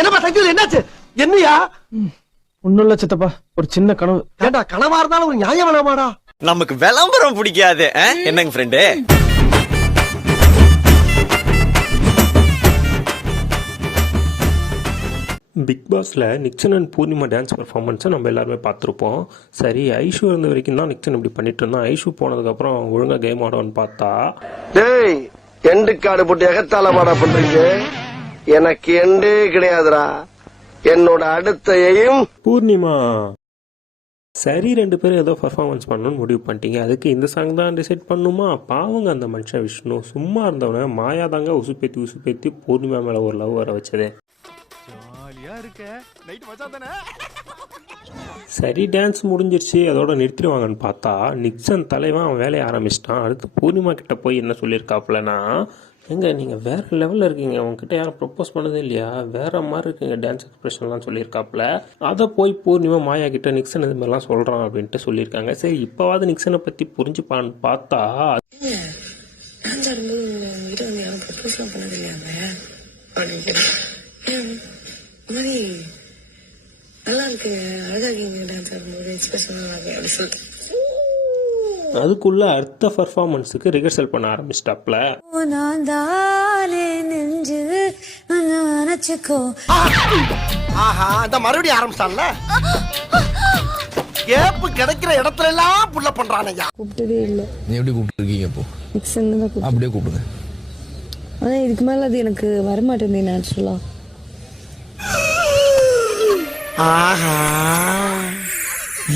என்னப்பா சக்தி என்னாச்சு? என்னையா? ஒண்ணும் இல்ல சித்தப்பா, ஒரு சின்ன கனவு. ஏண்டா கனவா இருந்தாலும் ஒரு நியாயம் வேணாமாடா? நமக்கு விளம்பரம் பிடிக்காது என்னங்க ஃப்ரெண்டு? பிக் பாஸில் நிக்சன் அண்ட் பூர்ணிமா டான்ஸ் பர்ஃபார்மன்ஸை நம்ம எல்லாருமே பார்த்துருப்போம். சரி, ஐஷு இருந்த வரைக்கும் தான் நிக்சன் இப்படி பண்ணிட்டு இருந்தான். ஐஷு போனதுக்கப்புறம் ஒழுங்காக கேம் ஆடுவான்னு பார்த்தா, டேய் எண்டு காடு போட்டு எகத்தால பாடா பண்றீங்க. எனக்கு எண்டே கிடையாதுடா. என்னோட அடுத்த எய்ம் பூர்ணிமா. சரி, 2 பேரும் ஏதோ பர்ஃபார்மன்ஸ் பண்ணணும்னு முடிவு பண்ணிட்டீங்க. அதுக்கு இந்த சாங் தான் டிசைட் பண்ணுமா? பாவங்க அந்த மனுஷன் விஷ்ணு. சும்மா இருந்தவன மாயா தாங்க உசுப்பேத்தி பூர்ணிமா மேலே ஒரு லவ் வர வச்சதே. சரி, டான்ஸ் முடிஞ்சிருச்சு, அதோட நிறுத்திடுவாங்கன்னு பார்த்தா நிக்சன் தலைவன் அவன் வேலையை ஆரம்பிச்சிட்டான். அடுத்து பூர்ணிமா கிட்ட போய் என்ன சொல்லியிருக்காப்புலனா, எங்க நீங்கள் வேற லெவலில் இருக்கீங்க, உங்ககிட்ட யாரும் ப்ரப்போஸ் பண்ணதே இல்லையா, வேற மாதிரி இருக்குங்க டான்ஸ் எக்ஸ்பிரஷன்லாம் சொல்லியிருக்காப்புல. அதை போய் பூர்ணிமா மாயா கிட்ட நிக்சன் இது மாதிரிலாம் சொல்கிறான் அப்படின்ட்டு சொல்லியிருக்காங்க. சரி, இப்போவாது நிக்சனை பற்றி புரிஞ்சுப்பான்னு பார்த்தா, அதுக்குள்ள அடுத்த பர்ஃபார்மன்ஸுக்கு ரிஹர்சல் பண்ண ஆரம்பிச்சிட்டாப்ல. ஆஹா, அந்த மறுபடியும் ஆரம்பிச்சான்ல. கேப்பு கிடைக்கிற இடத்துல எல்லாம் புள்ள பண்றானயா. கூப்பிட்டதே இல்ல. நீ எப்படி கூப்பிட்டுருக்கீங்க? இப்போ நிக்சன் தான் கூப்பிட்டு. அப்படியே கூப்பிடுங்க. ஆனா இதுக்கு மேல அது எனக்கு வரமாட்டேங்குது நேச்சுரலா. ஆஹா,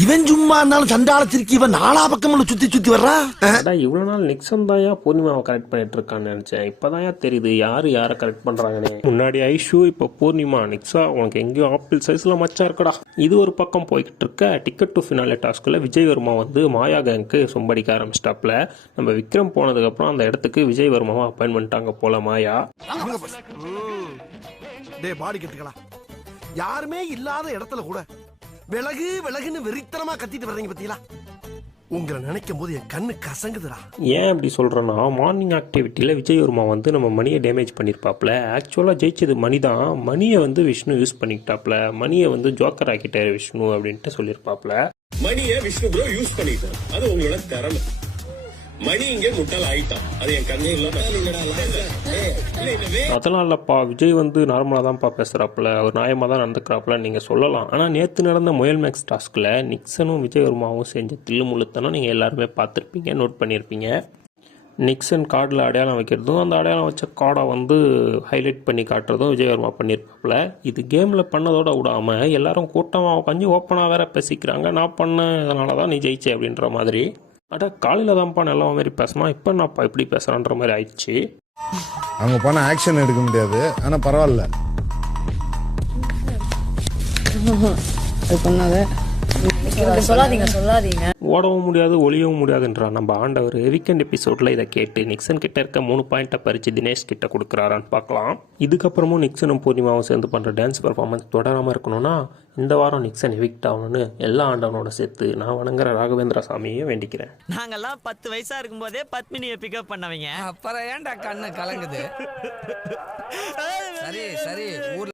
இவன் சும்மா இருந்தாலும் சண்டாளத்திற்கு இவன் நாலா பக்கம் சுத்தி வர்றா. இவ்வளவு நாள் நிக்சன் தாயா பூர்ணிமாவை கரெக்ட் பண்ணிட்டு இருக்கான்னு நினைச்சேன். இப்பதாயா தெரியுது யாரை கரெக்ட் பண்றாங்கன்னு. முன்னாடி ஐஷு, இப்ப பூர்ணிமா. நிக்ஸா உனக்கு எங்கேயோ ஆப்பிள் சைஸ்ல மச்சா இருக்கடா. இது ஒரு பக்கம் போய்கிட்டு இருக்க. டிக்கெட் டு ஃபினாலே டாஸ்க்ல விஜய் வர்மா வந்து மாயா கேங்க்கு சொம்படிக்க ஆரம்பிச்சிட்டாப்ல. நம்ம விக்ரம் போனதுக்கு அப்புறம் அந்த இடத்துக்கு விஜய் வர்மாவை அப்பாயின் பண்ணிட்டாங்க போல மாயா. பாடி கட்டுக்கலாம். யாருமே இல்லாத இடத்துல கூட விலகுன்னு வெறித்தனமா கத்திட்டு வர்றீங்க பத்தீங்களா? உங்களை நினைக்கும் போது என் கண்ணு கசங்குதுடா. ஏன் அப்படி சொல்றேன்னா, மார்னிங் ஆக்டிவிட்டியில விஜய் வர்மா வந்து நம்ம மணியை டேமேஜ் பண்ணிருப்பாப்ல. ஆக்சுவலா ஜெயிச்சது மணி தான். மணியை வந்து விஷ்ணு யூஸ் பண்ணிக்கிட்டாப்ல. மணியை வந்து ஜோக்கர் ஆக்கிட்டாரு விஷ்ணு அப்படின்ட்டு சொல்லியிருப்பாப்ல. மணியை விஷ்ணு ப்ரோ யூஸ் பண்ணிட்டார். அது உங்களோட திறமை. மணி இங்க முட்டால் ஆயிட்டான். அது என் கண்ணே அதெல்லாம் இல்லப்பா, விஜய் வந்து நார்மலா தான்ப்பா பேசுறாப்புல, அவர் நியாயமா தான் நடந்துக்கிறாப்புல நீங்க சொல்லலாம். ஆனா நேத்து நடந்த முயல் மேக்ஸ் டாஸ்க்ல நிக்சனும் விஜய் வர்மாவும் செஞ்ச தில்லு முழுத்தனும் நீங்க எல்லாருமே பார்த்துருப்பீங்க, நோட் பண்ணியிருப்பீங்க. நிக்சன் கார்டில் அடையாளம் வைக்கிறதும் அந்த அடையாளம் வச்ச கார்டை வந்து ஹைலைட் பண்ணி காட்டுறதும் விஜய் வர்மா பண்ணியிருப்பாப்புல. இது கேமில் பண்ணதோட விடாமல் எல்லாரும் கூட்டமாக உட்காந்து ஓப்பனாக வேற பேசிக்கிறாங்க. நான் பண்ணதுனால தான் நீ ஜெயிச்சே அப்படின்ற மாதிரி. அட, காலையில் தான்ப்பா நல்ல மாதிரி பேசினா, இப்போ நான்ப்பா இப்படி பேசுகிறான்ற மாதிரி ஆயிடுச்சு. அவங்க பண்ண ஆக்ஷன் எடுக்க முடியாது, ஆனால் பரவாயில்ல. அது பண்ணாத. சொல்லாதீங்க. ஓடவும் முடியாது, ஒளியவும் முடியாதுன்றா நம்ம ஆண்டவர். வீக்கெண்ட் எபிசோட்ல இதை கேட்டு நிக்சன் கிட்ட இருக்க 3 பாயிண்ட்டை பறிச்சு தினேஷ் கிட்ட கொடுக்குறாரான்னு பார்க்கலாம். இதுக்கப்புறமும் நிக்சனும் பூர்ணிமாவும் சேர்ந்து பண்ற டான்ஸ் பர்ஃபார்மன்ஸ் தொடராம இருக்கணும்னா இந்த வாரம் நிக்சன் எவிக்ட் ஆகணும்னு எல்லா ஆண்டவனோட சேர்த்து நான் வணங்குற ராகவேந்திர சாமியையும் வேண்டிக்கிறேன். நாங்கெல்லாம் 10 வயசா இருக்கும் போதே பத்மினியை பிக்கப் பண்ணவங்க. அப்புறம் ஏன்டா கண்ணு கலங்குது? சரி ஊர்ல